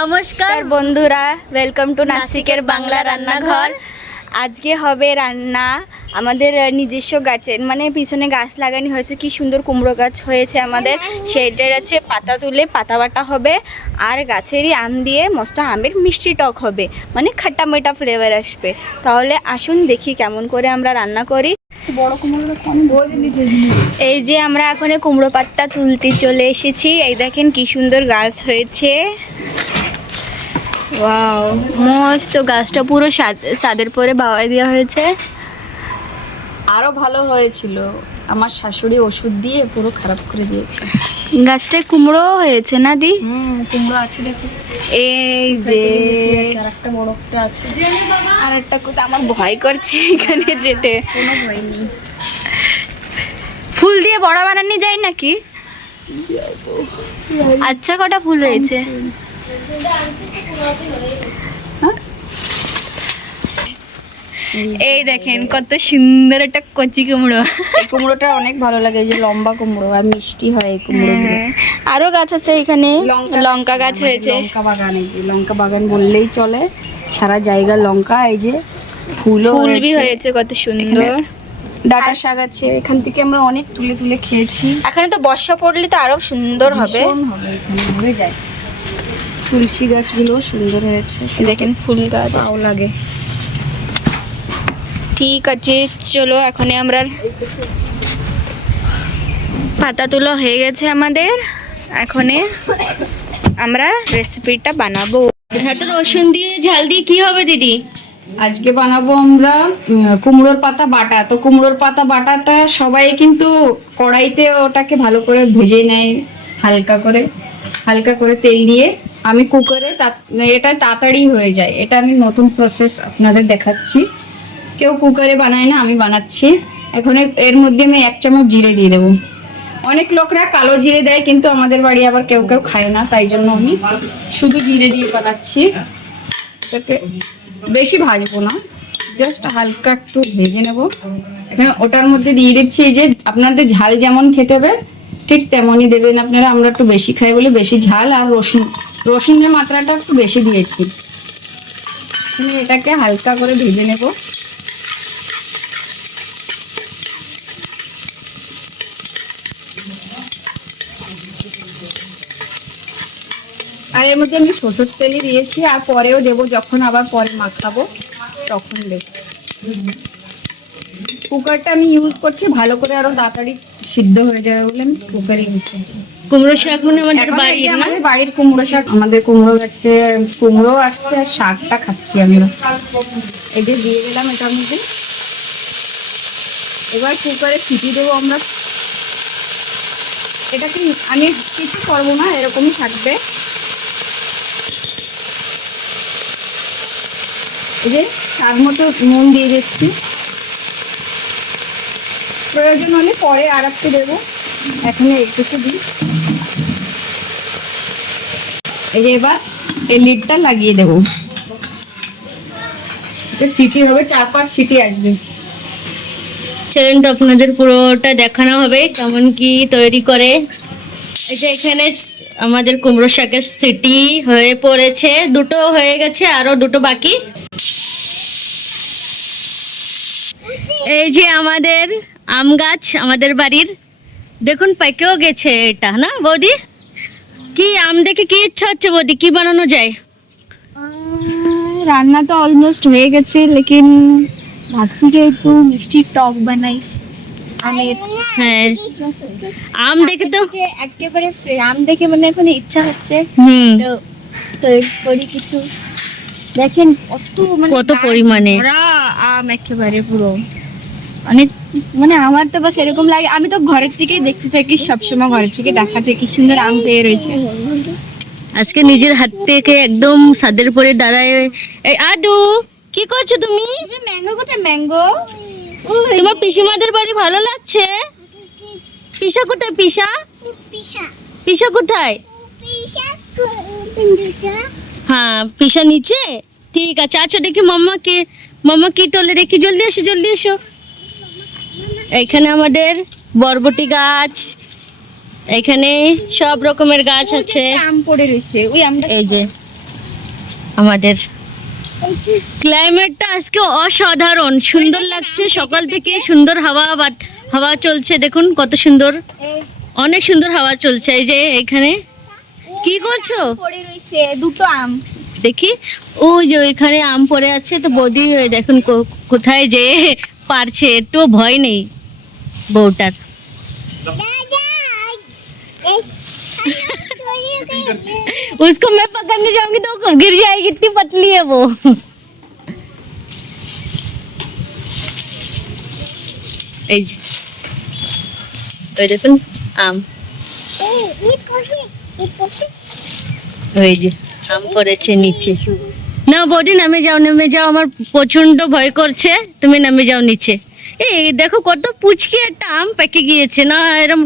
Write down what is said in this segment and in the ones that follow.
নমস্কার বন্ধুরা, welcome to নাসিকের Bangla রান্নাঘর। আজকে হবে রান্না আমাদের নিজস্ব গাছের, মানে পিছনে গাছ লাগানো হয়েছে, কি সুন্দর কুমড়ো গাছ হয়েছে আমাদের। সেইটার আছে পাতা তুলে পাতা বাটা হবে, আর গাছেরই আম দিয়ে মস্ত আমের মিষ্টি টক হবে, মানে খাট্টা মিঠা ফ্লেভার আসবে। তাহলে আসুন দেখি কেমন করে আমরা রান্না করি। এই যে আমরা এখন কুমড়ো পাতা তুলতে চলে এসেছি। এই দেখেন কি সুন্দর গাছ হয়েছে। ওয়াও, মস্ত গাছটা পুরো ছাদের পরে বাওয়াই দেওয়া হয়েছে। আরো ভালো হয়েছিল, আমার শাশুড়ি ওষুধ দিয়ে পুরো খারাপ করে দিয়েছে। গাছটায় কুমড়ো হয়েছে না দি? কুমড়ো আছে দেখো, এই যে আর একটা বড় একটা আছে, আর একটা কোথা, আমার ভয় করছে এখানে যেতে। কোনো ভয় নেই। ফুল দিয়ে বড় বানানো যায় নাকি? আচ্ছা, কটা ফুল হয়েছে? এই দেখেন কত সুন্দর একটা কচি কুমড়ো। এই কুমড়োটা অনেক ভালো লাগে, যে লম্বা কুমড়ো আর মিষ্টি হয় এই কুমড়ো। আরো গাছ আছে এখানে, লঙ্কা গাছ হয়েছে। লঙ্কা বাগান, এই যে লঙ্কা বাগান বললেই চলে, সারা জায়গা লঙ্কা। এই যে ফুল হয়েছে কত সুন্দর। ডাঁটা শাক আছে, এখান থেকে আমরা অনেক তুলে তুলে খেয়েছি। এখানে তো বর্ষা পড়লে তো আরো সুন্দর হবে। এখানে ভরে যায়। তুলসী গাছগুলো সুন্দর হয়েছে, দেখেন ফুল গাছ ভালো লাগে। ঠিক আছে, চলো এখন আমরা পাতা তুলো হয়ে গেছে আমাদের। এখন আমরা রেসিপিটা বানাবো। এত রসুন দিয়ে ঝাল দিয়ে কি হবে দিদি? আজকে বানাবো আমরা কুমড়োর পাতা বাটা। তো কুমড়োর পাতা বাটাটা সবাই কিন্তু কড়াইতে ওটাকে ভালো করে ভেজে নেয়, হালকা করে তেল দিয়ে। আমি কুকারে, এটা তাড়াতাড়ি হয়ে যায়। এটা আমি নতুন প্রসেস আপনাদের দেখাচ্ছি। কেউ কুকারে বানায় না, আমি বানাচ্ছি। এখন এর মধ্যে আমি 1 চামচ জিরে দিয়ে দেবো। অনেক লোকরা কালো জিরে দেয়, কিন্তু আমাদের বাড়ি আবার কেউ কেউ খায় না, তাই জন্য আমি শুধু জিরে দিয়ে বানাচ্ছি। এটাকে বেশি ভাজবো না, জাস্ট হালকা একটু ভেজে নেবো। এখানে ওটার মধ্যে দিয়ে দিচ্ছি, এই যে আপনাদের ঝাল যেমন খেতে হবে ঠিক তেমনই দেবেন আপনারা। আমরা একটু বেশি খাই বলে বেশি ঝাল, আর রসুনের মাত্রাটা একটু বেশি দিয়েছি। আমি এটাকে হালকা করে ভেজে নেব। আর এর মধ্যে আমি সরষের তেলই দিয়েছি, আর পরেও দেবো, যখন আবার পরে মাখাবো তখন দেব। কুকারটা আমি ইউজ করছি ভালো করে, আরো তাড়াতাড়ি সিদ্ধ হয়ে যাবে বলে আমি কুকারে ইউজ করছি। কুমড়ো শাক মানে আমাদের বাড়ির না? আমাদের বাড়ির কুমড়ো শাক, আমাদের কুমড়ো গাছে কুমড়ো আসছে, আর শাকটা খাচ্ছি আমরা। এই যে দিয়ে দিলাম এটার মধ্যে। এবার কুকারে সিটি দেবো আমরা। এটা কি আমি কিছু করবো না, এরকমই থাকবে। এই যে স্বাদ মতো নুন দিয়ে দিচ্ছি, প্রয়োজন হলে পরে আর একটু দেবো, এখন একটু দিই। এই যে এবার এই লিডটা লাগিয়ে দেবো। সিটি হবে, 4-5 সিটি আসবে। চলুন তো আপনাদের পুরোটা দেখানো হবে কেমন কি তৈরি করে। এই যে এখানে আমাদের কুমড়ো শাকের সিটি হয়ে পড়েছে, দুটো হয়ে গেছে, আরো দুটো বাকি। এই যে আমাদের আম গাছ আমাদের বাড়ির, দেখুন পেকেও গেছে এটা, না বৌদি? কি আম দেখে কি ইচ্ছা হচ্ছে বৌদি, কি বানানো যায়? রান্না তো অলমোস্ট হয়ে গেছে, লেকিন ভাবছি যে একটু মিষ্টি টক বানাই আমের। হ্যাঁ, আম দেখে তো একেবারে আম দেখে মানে এখন ইচ্ছা হচ্ছে। তো করি কিছু। দেখেন কত পরিমাণে আম, একেবারে পুরো অনেক, মানে আমার তো বাস এরকম লাগে, আমি তো ঘরের থেকেই দেখতে থাকি, সবসময় ঘরের থেকে দেখা যায় কি সুন্দর আম পেয়ে রয়েছে। আজকে নিজের হাত থেকে একদম ছাদের পরে দাঁড়ায়। এই আদু, কি করছো তুমি? ম্যাঙ্গো কোথায়? ম্যাঙ্গো তোমার পিসিমাদের বাড়ি ভালো লাগছে? পিসা কোথায়? পিসা কোথায়? হ্যাঁ, পিসা নিচে। ঠিক আছে, আচ্ছা দেখি মাম্মা কি তোলে, দেখি। জলদি এসো। এখানে আমাদের বরবটি গাছ, এখানে সব রকমের গাছ আছে। আম পড়ে রয়েছে, ওই আমটা এই যে আমাদের ক্লাইমেটটা আজকে অসাধারণ সুন্দর লাগছে, সকাল থেকে সুন্দর হাওয়া চলছে, দেখুন কত সুন্দর, অনেক সুন্দর হাওয়া চলছে। এই যে এখানে কি করছো? পড়ে রইছে দুটো আম। দেখি ওই যে ওইখানে আম পড়ে আছে, তো বৌদি দেখুন কোথায় যে পারছে, একটু ভয় নেই বউটার। उसको मैं पकड़ने जाऊंगी तो गिर जाएगी, इतनी पतली है वो। এই যে ওই দেখুন আম, ওই যে আম পড়েছে নিচে। না বৌদি নামে যাও, আমার প্রচন্ড ভয় করছে, তুমি নামে যাও নিচে। এই দেখো কত পুচকি একটা আম পেকে গিয়েছে না, এরকম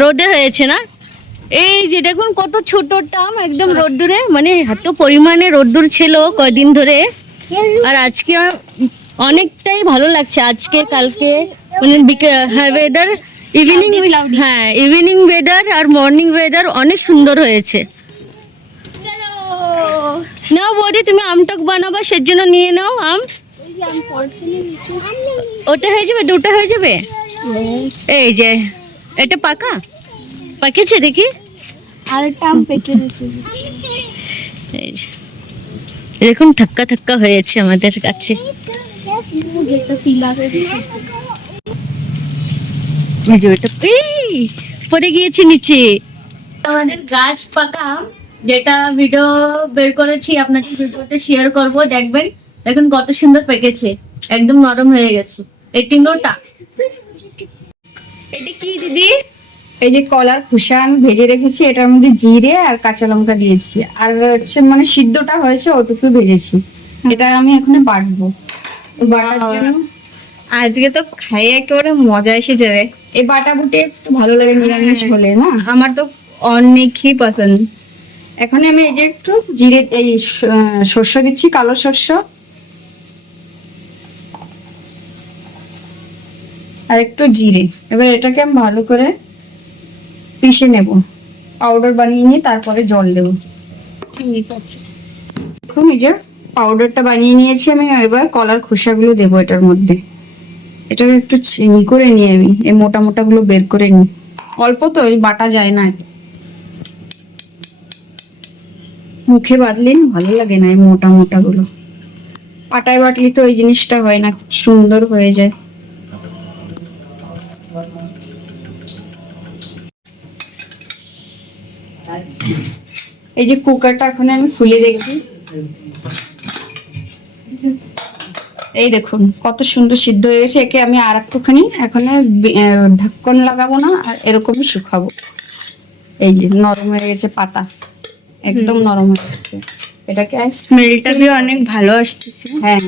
রোদে হয়েছে না। এই যে দেখুন কত ছোটটা আম, একদম রোদ্দুরে, মানে এত পরিমাণে রোদ্দুর ছিল কয়দিন ধরে, আর আজকে অনেকটাই ভালো লাগছে। আজকে কালকে মানে ওয়েদার ইভিনিং ওয়েদার আর মর্নিং ওয়েদার অনেক সুন্দর হয়েছে। চলো নাও বৌদি তুমি আমটক বানাবো, সেজন্য নিয়ে নাও আম। ওই যে আম পড়ছে না নিচে। ওটা হয়ে যাবে, দুটো হয়ে যাবে। এই যে এটা পাকেছে দেখি, আর একটা আম পেকে রইছে। এই যে এরকম ঠাক্কা হয়েছে আমাদের কাছে। যেটা পিলা করে এই যে এটা পড়ে গিয়েছে নিচে। আমাদের গাছ পাকা আম, যেটা ভিডিও বের করেছি আপনাদের ভিডিওতে শেয়ার করব, দেখবেন। দেখুন কত সুন্দর পেকেছে, একদম নরম হয়ে গেছে। এই তিনটা এটা কি দিদি? এই যে কলার খোসা আমি ভেজে রেখেছি, এটার মধ্যে জিরে আর কাঁচা লঙ্কা দিয়েছি, আর হচ্ছে মানে সিদ্ধটা হয়েছে ওটুকু ভেজেছি। এটা আমি এখন বাটবো। বাটার জন্য আজকে তো খাইয়ে একেবারে মজা এসে যাবে। এই বাটাবুটি একটু ভালো লাগে নিরামিষ হলে না। আমার তো অনেকই পছন্দ। এখন আমি এই যে একটু জিরে এই শস্য দিচ্ছি, কালো শস্য, আর একটু জিরে। এবার এটাকে আমি ভালো করে পিষে নেব, পাউডার বানিয়ে নিয়ে তারপরে জল দেবো। ঠিক আছে। দেখুন এই যে পাউডারটা বানিয়ে নিয়েছি আমি, এবার কলার খোসাগুলো দেবো এটার মধ্যে। এটা একটু চিনি করে নিয়ে আমি এই মোটা মোটা গুলো বের করে নিই, অল্প তো বাটা যায় না, মুখে বাঁধলে ভালো লাগে না এই মোটা মোটা গুলো। পাটায় বাটলি তো ওই জিনিসটা হয় না, সুন্দর হয়ে যায়। এই যে কুকারটা এখন আমি খুলে দেখি, এই দেখুন কত সুন্দর সিদ্ধ হয়ে গেছে। একে আমি আর একটুখানি এখন ঢাকন লাগাবো না, আর এরকমই শুকাবো। এই যে নরম হয়ে গেছে পাতা, একদম নরম হয়ে গেছে। এটাকে স্মেলটা বি অনেক ভালো আসতেছে। হ্যাঁ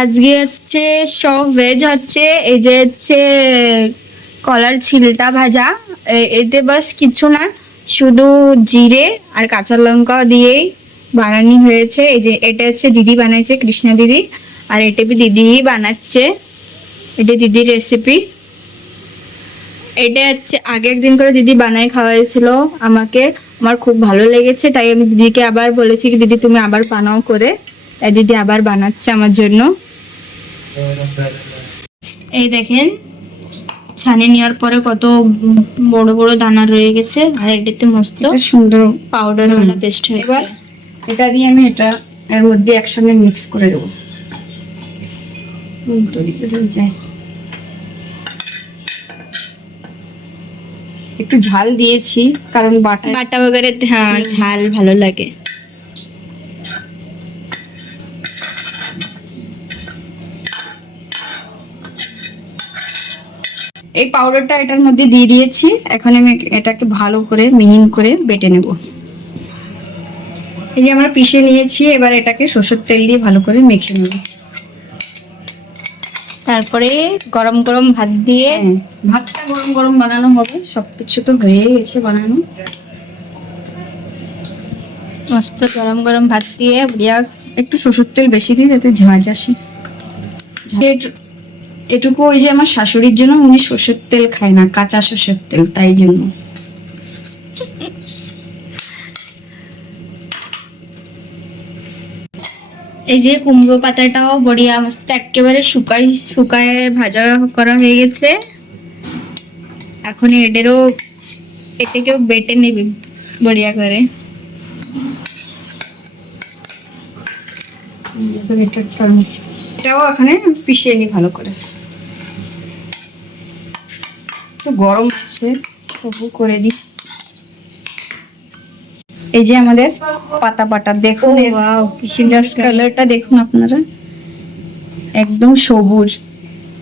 আজকে হচ্ছে সব ভেজ হচ্ছে। এই যে হচ্ছে কলার ছিলটা ভাজা, এতে বাস কিছু না, শুধু জিরে আর কাঁচা লঙ্কা দিয়েই বানানি হয়েছে। এই যে এটা হচ্ছে দিদি বানাইছে, কৃষ্ণা দিদি, আর এটা বি দিদিই বানাচ্ছে, এটা দিদির রেসিপি। এটা হচ্ছে আগে একদিন করে দিদি বানাই খাওয়াইছিল আমাকে, আমার খুব ভালো লেগেছে, তাই আমি দিদিকে আবার বলেছি কি দিদি তুমি আবার বানাও করে, তাই দিদি আবার বানাচ্ছে আমার জন্য। এই দেখেন ছানে নেওয়ার পরে কত বড় বড় দানা রয়ে গেছে, আর এটাতে মস্ত এটা সুন্দর পাউডার ওয়ালা পেস্ট হয়ে এবার এটা দিয়ে আমি এটা এর মধ্যে একসঙ্গে মিক্স করে দেবো। একটু ঝাল দিয়েছি কারণ বাটা বাটা বগেরে, হ্যাঁ ঝাল ভালো লাগে। এই পাউডারটা এটার মধ্যে দিয়ে দিয়েছি। এখন আমি এটাকে ভালো করে মিহিন করে বেটে নেব। এই যে আমরা পিষে নিয়েছি, এবার এটাকে সরষের তেল দিয়ে ভালো করে মেখে নেব। তারপরে গরম গরম ভাত দিয়ে, ভাতটা গরম গরম বানানো হবে, সবকিছু তো হয়ে গেছে বানানো। মস্ত গরম গরম ভাত দিয়ে বুড়িয়া একটু সরষের তেল বেশি দিই যাতে ঝাঁঝ আসে। এটুকু ওই যে আমার শাশুড়ির জন্য, উনি সরষের তেল খায় না, কাঁচা সরষের তেল, তাই জন্য এই যে কুমড়ো পাতাটাও বড়িয়া মস্ত একেবারে শুকায় ভাজা করা হয়ে গেছে। এখন এটাকেও বেটে নেবে বড়িয়া করে। এটাও এখানে পিষিয়ে নি ভালো করে। একটু গরম আছে তবু করে দিই। এই যে আমাদের পাতা বাটা দেখুন, ওয়াও কি জাস্ট কালারটা দেখুন আপনারা, একদম সবুজ,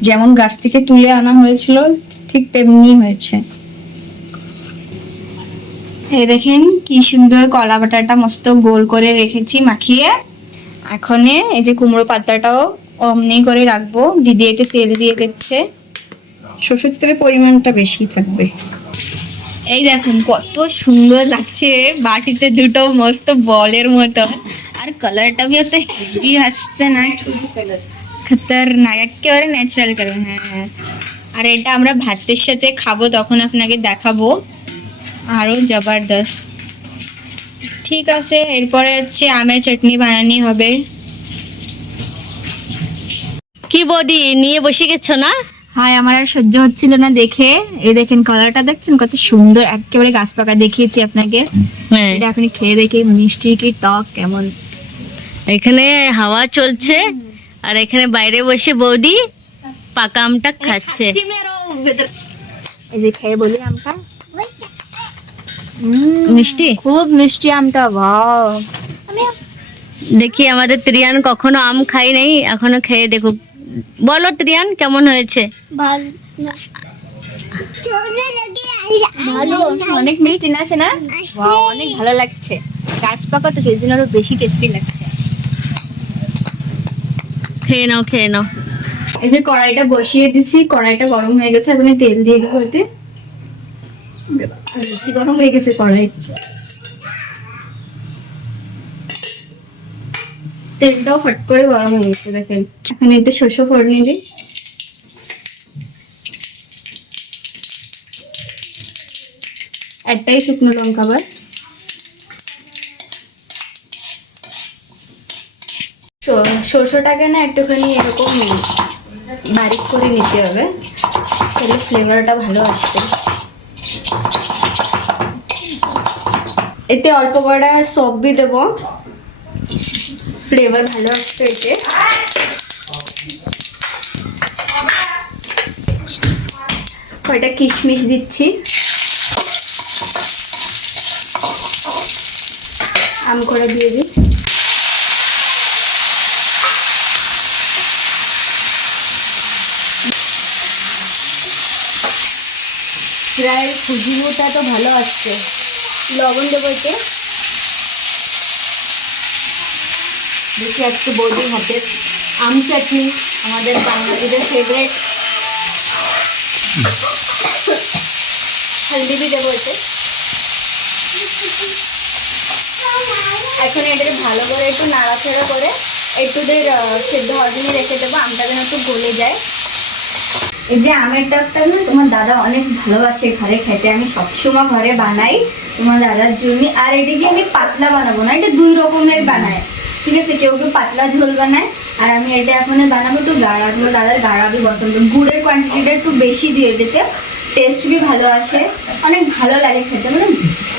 যেমন গাছ থেকে তুলে আনা হয়েছিল ঠিক তেমনি হয়েছে। এই দেখেন কি সুন্দর কলা বাটাটা মস্ত গোল করে রেখেছি মাখিয়ে। এখন এই যে কুমড়ো পাতাটাও অমনি করে রাখবো। দিদি এতে তেল দিয়ে দিচ্ছে, সরষের তেলের পরিমাণটা বেশি থাকবে। এই দেখুন কত সুন্দর লাগছে, বাটিতে দুটো মস্ত বলের মতো, আর কালারটা भी তো হেভি আসছে না, খতরনাক, একেবারে ন্যাচারাল কালার। হ্যাঁ, আর এটা আমরা ভাতের সাথে খাবো, তখন আপনাকে দেখাবো, আরো জবরদস্ত। ঠিক আছে, এরপরে হচ্ছে আমের চাটনি বানানি হবে। কি বৌদি নিয়ে বসে গেছো না? হাই, আমার আর সহ্য হচ্ছিল না দেখে। এই দেখেন কালারটা দেখছেন কত সুন্দর, একেবারে গাছ পাকা দেখিয়েছি আপনাকে। হ্যাঁ, এটা এখন খেয়ে দেখি মিষ্টি কি টক কেমন। এখানে হাওয়া চলছে আর এখানে বাইরে বসে বৌদি পাকা আমটা খাচ্ছে। এই যে খেয়ে বলি আমটা মিষ্টি, খুব মিষ্টি আমটা, বাহ। দেখি আমাদের ত্রিয়ান কখনো আম খাই নাই, এখনো খেয়ে দেখুক। বলো ত্রিয়ান কেমন হয়েছে? ভালো, অনেক মিষ্টি না শোনা? বাহ, অনেক ভালো লাগছে, গাছ পাকা তো সেই জন্য আরো বেশি টেস্টি লাগছে। খেয়ে নাও, খেয়ে নাও। এই যে কড়াইটা বসিয়ে দিছি, কড়াইটা গরম হয়ে গেছে, এখন তেল দিয়ে দিব। এতে বেশি গরম হয়ে গেছে কড়াই, তেলটাও ফট করে গরম হয়ে গেছে দেখেন। এখন এতে শস্য ফোড়নি দিই, একটাই শুকনো লঙ্কা বাস। সরষেটাকে না একটুখানি এরকম বারিক করে নিতে হবে, তাহলে ফ্লেভারটা ভালো আসবে। এতে অল্প কটা সবজি দেবো, ফ্লেভার ভালো আসবে এতে। কয়টা কিশমিশ দিচ্ছি, আম করে দিয়ে দিই। প্রায় খুশবুটা তো ভালো আসছে। লবণ দেবো এতে। দেখি আজকে বৌদির হাতের আম চাটনি, আমাদের বাঙালিদের ফেভারিট। হলদি भी দেবো এতে। এখন এটাকে ভালো করে একটু নাড়াচাড়া করে একটু সেদ্ধ হওয়ার জন্য রেখে দেবো, আমটা যেন একটু গলে যায়। এই যে আমের টকটা না তোমার দাদা অনেক ভালোবাসে ঘরে খেতে, আমি সবসময় ঘরে বানাই তোমার দাদার জন্য। আর এদিকে আমি পাতলা বানাবো না, এটা দুই রকমের বানায়, ঠিক আছে? কেউ কেউ পাতলা ঝোল বানায়, আর আমি এটা এখন বানাবো একটু গাঢ়া। তোমার দাদার গাঢ়া भी পছন্দ, গুড়ের কোয়ান্টিটিটা একটু বেশি দিয়ে দিতে, টেস্ট भी ভালো আসে, অনেক ভালো লাগে খেতে। মানে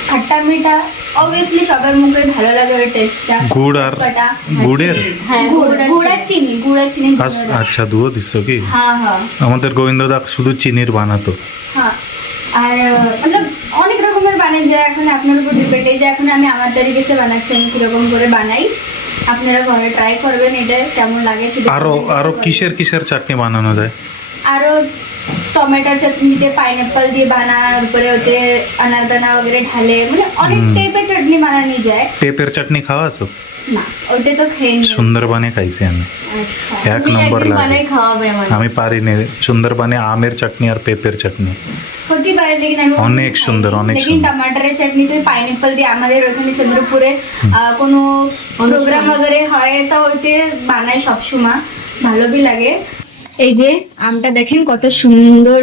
খাট্টা মিঠা অবভিয়াসলি সবার মুখে ভালো লাগে ওই টেস্টটা। গুড় আর গুড়ের হ্যাঁ, গুড় আর চিনি, আচ্ছা দুধ দিচ্ছ কি? হ্যাঁ হ্যাঁ আমাদের গোবিন্দ দা শুধু চিনির বানাতো। হ্যাঁ। আর মতলব অনেক রকমের বানাই যায়, এখন আপনার উপর ডিপেন্ড। এই যে এখন আমি আমার তরিকে বানাচ্ছি, আমি কিরকম করে বানাই, আপনারা ঘরে ট্রাই করবেন এটা কেমন লাগে সেটা। আরো কিসের কিসের চাটনি বানানো যায়? আরো টমেটোর চাটনিতে পাইনঅ্যাপল দিয়ে বানায়, উপরে ওতে আনারদানা वगैरह ঢালে, মানে অনেক টাইপের চাটনি বানানো যায়। পেঁপের চাটনি খাওয়া তো? না, ওটা তো খেয়ে সুন্দরবনে খাইছি আমি, আচ্ছা, এক নম্বর লাগে। মানে খাওয়াবে আমাদের। আমি পারিনি সুন্দরবনে আমের চাটনি আর পেঁপের চাটনি। হতে পারে, লেকিন আমি অনেক সুন্দর, অনেক লেকিন সুন্দর। টমাটারের চাটনিতে পাইনঅ্যাপল দিয়ে আমাদের ওখানে চন্দ্রপুরে কোনো প্রোগ্রাম वगैरह হয় তো ওইতে বানায় সবসময়, ভালো भी লাগে। এই যে আমটা দেখেন কত সুন্দর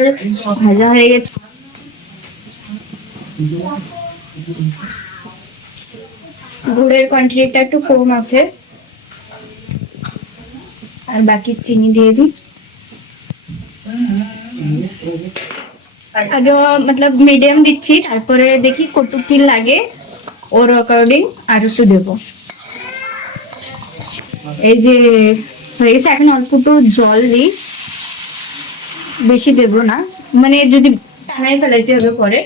ভাজা হয়ে গেছে। গুড়ের কোয়ান্টিটিটা একটু কম আছে, আর বাকি চিনি দিয়ে দিই। আগে মতলব মিডিয়াম দিচ্ছি, তারপরে দেখি কতটুকু লাগে ওর অ্যাকর্ডিং আর একটু দেবো। এই যে হয়ে গেছে, এখন অল্প একটু জল দিই, বেশি দেবো না, মানে যদি টানাই ফেলাইতে হবে পরে।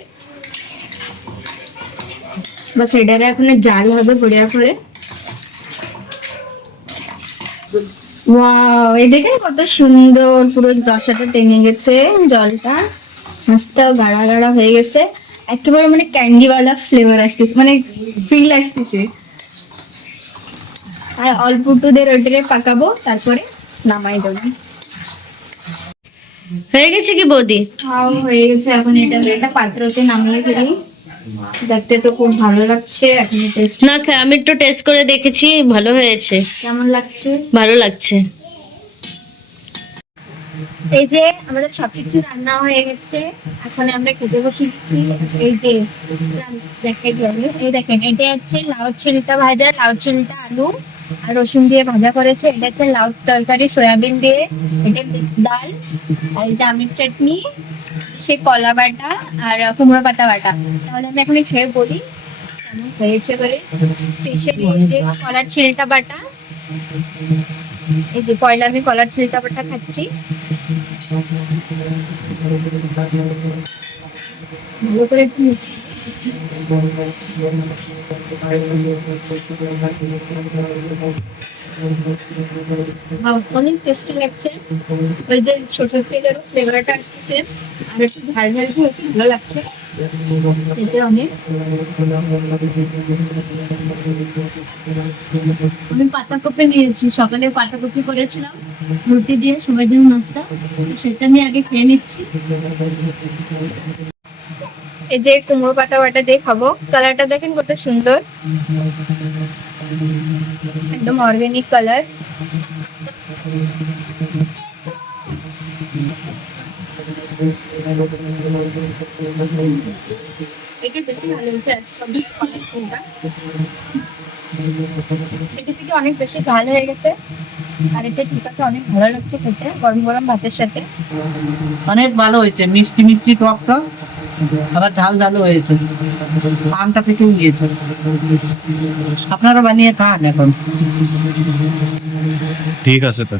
বাস এটারে এখন জাল হবে বড়িয়া করে। ওয়াও, এই দেখেন কত সুন্দর পুরো রসাটা টেনে গেছে, জলটা মস্ত গাঢ়া গাঢ়া হয়ে গেছে, একেবারে মানে ক্যান্ডিওয়ালা ফ্লেভার আসতেছে, মানে ফিল আসতেছে। আর অল্প একটু দের ওইটারে পাকাবো, তারপরে নামাই দেবো। হয়ে গেছে কি বৌদি? হয়ে গেছে, এখন এটা পাত্রতে নামিয়ে ফেলি। দেখতে তো খুব ভালো লাগছে, এখন টেস্ট না আমি একটু টেস্ট করে দেখেছি, ভালো হয়েছে, কেমন লাগছে। ভালো লাগছে। এই যে আমাদের সবকিছু রান্না হয়ে গেছে, এখন আমরা খেতে বসে গেছি। এই যে দেখাই আমি, এই দেখেন এটা হচ্ছে লাউ ছিলটা ভাজা, লাউ ছিলটা আলু আর রসুন দিয়ে ভাজা করেছে। এটা হচ্ছে লাউ তরকারি সয়াবিন দিয়ে, এটা মিক্স ডাল, আর এই যে আমের চাটনি, সে কলা বাটা আর কুমড়ো পাতা বাটা। তাহলে আমি এখন খেয়ে বলি কেমন হয়েছে করে। স্পেশালি এই যে কলার ছিলটা বাটা, এই যে পয়লা আমি কলার ছিলটা বাটা খাচ্ছি। ভালো করে একটু মিশিয়ে অনেক টেস্টি লাগছে। ওই যে সরষের তেলের ফ্লেভারটা আসতেছে, আর একটু ঝাল ঝাল হয়েছে, ভালো লাগছে খেতে অনেক। আমি পাতাকপি নিয়েছি, সকালে পাতাকপি করেছিলাম রুটি দিয়ে সবাই জন্য নাস্তা, তো সেটা নিয়ে আগে খেয়ে নিচ্ছি। এই যে কুমড়ো পাতা বাটা দিয়ে খাবো, কালারটা দেখেন কত সুন্দর, একদম অর্গানিক কালার। এটা বেশি ভালো হয়েছে আজকে কলার ঝোলটা, এটা থেকে অনেক বেশি ঝাল হয়ে গেছে, আর এটা ঠিক আছে, অনেক ভালো লাগছে খেতে গরম গরম ভাতের সাথে। অনেক ভালো হয়েছে, মিষ্টি মিষ্টি টক টক, আবার ঝাল ঝালও হয়েছে, আমটা পেকেও গিয়েছে। আপনারা বানিয়ে খান এখন। ঠিক আছে তো।